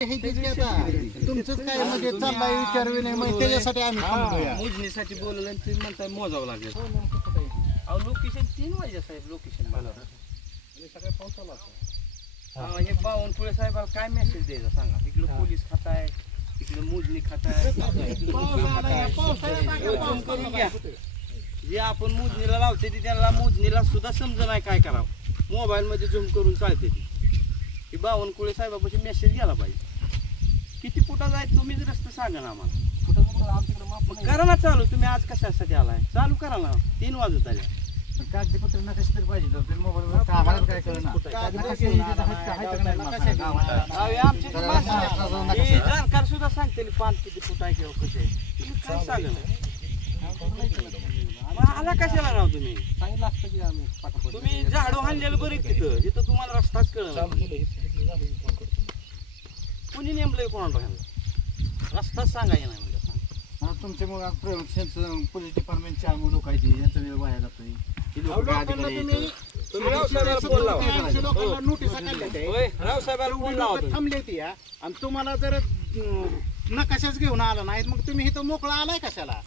तुमचंच काय म्हणजे चाललाय विचार विनय मग त्याच्यासाठी आम्ही थांबलोय. मोजणीसाठी बोलवलं आणि तुम्ही म्हणताय मोजावं लागेल. अहो लोकेशन 3 वाजता साहेब लोकेशन बघा. सगळं पाऊस आला होता. हे बावनकुळे साहेबाला काय मेसेज द्यायचा सांगा. इकडे पोलीस खाताय, इकडे मोजणी खाताय. झूम करून घ्या. जे आपण मोजणीला लावते ती त्यांना मोजणीला सुद्धा समज नाही काय करावं. मोबाईल मध्ये झूम करून चालते ती बावनकुळे साहेबापाशी मेसेज गेला पाहिजे. किती फुटाचा आहे तुम्हीच रस्ता सांगा ना आम्हाला. करा ना चालू. तुम्ही आज कशासाठी आलाय चालू करा ना. 3 वाजत आले. कागदपत्र नकाशे तरी पाहिजे. मोबाईल आम्हाला काय कळलं जाणकार सुद्धा सांगते पान किती फुट आहे किंवा कसे तुम्ही काय सांगा ना. आला कशाला राव तुम्ही. सांगितलं असतं की आम्ही तुम्ही झाडू हाणलेलं बरेच तिथं तुम्हाला रस्ताच कळलं. कुणी नेमलंय कोणाला रस्ताच सांगायला नाही म्हणजे तुमच्यामुळे पोलीस डिपार्टमेंटच्या लोक आहेत यांचा वेळ वाया जातोय. थांबले ती आणि तुम्हाला जर नकाशाच घेऊन आला नाहीत मग तुम्ही इथं मोकळा आलाय कशाला.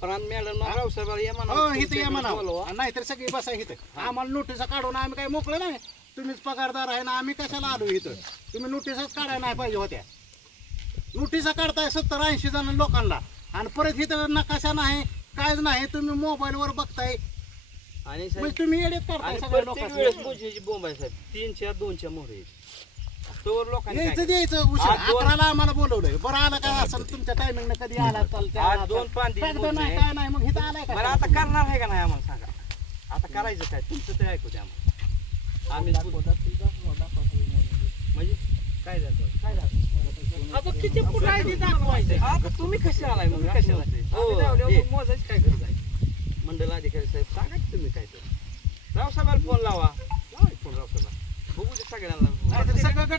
प्राण मॅडम रावसाहेब नाहीतर सगळी बसा इथं. आम्हाला नोटीसा काढून आम्ही काय मोकळे नाही. तुम्हीच पगारदार आहे ना. आम्ही कशाला आलो इथं. तुम्ही नोटीसच काढायला नाही पाहिजे होत्या. नोटीसा काढताय 70-80 जण लोकांना आणि परत इथं नकाशा नाही कायच नाही. तुम्ही मोबाईलवर बघताय आणि तुम्ही येडेत काढताय सगळ्या लोकांना. मोजणीची बोंब आहे साहेब. 3च्या 2च्या मोहरे लोकांनी यायचं द्यायचं उशीर. 11ला आम्हाला बोलवलंय. बरं आला काय असं तुमच्या टायमिंग न कधी आला आज 2 पांदी नाही काय नाही मग इथं आलाय बरं का. आता करणार आहे का नाही आम्हाला सांगा. आता करायचं काय तुमचं ते ऐकू द्या आम्हाला. आम्ही म्हणजे काय जातं काय जातं किती फुट आहे ते दाखवायचं. आता तुम्ही कसे आलाय मग कशाला मोजायची काय गरज आहे. मंडल अधिकारी साहेब सांगा की तुम्ही काय तर. रावसाहेबाला फोन लावा. फोन रावसाहेब बघू दे सगळ्यांना. सगळं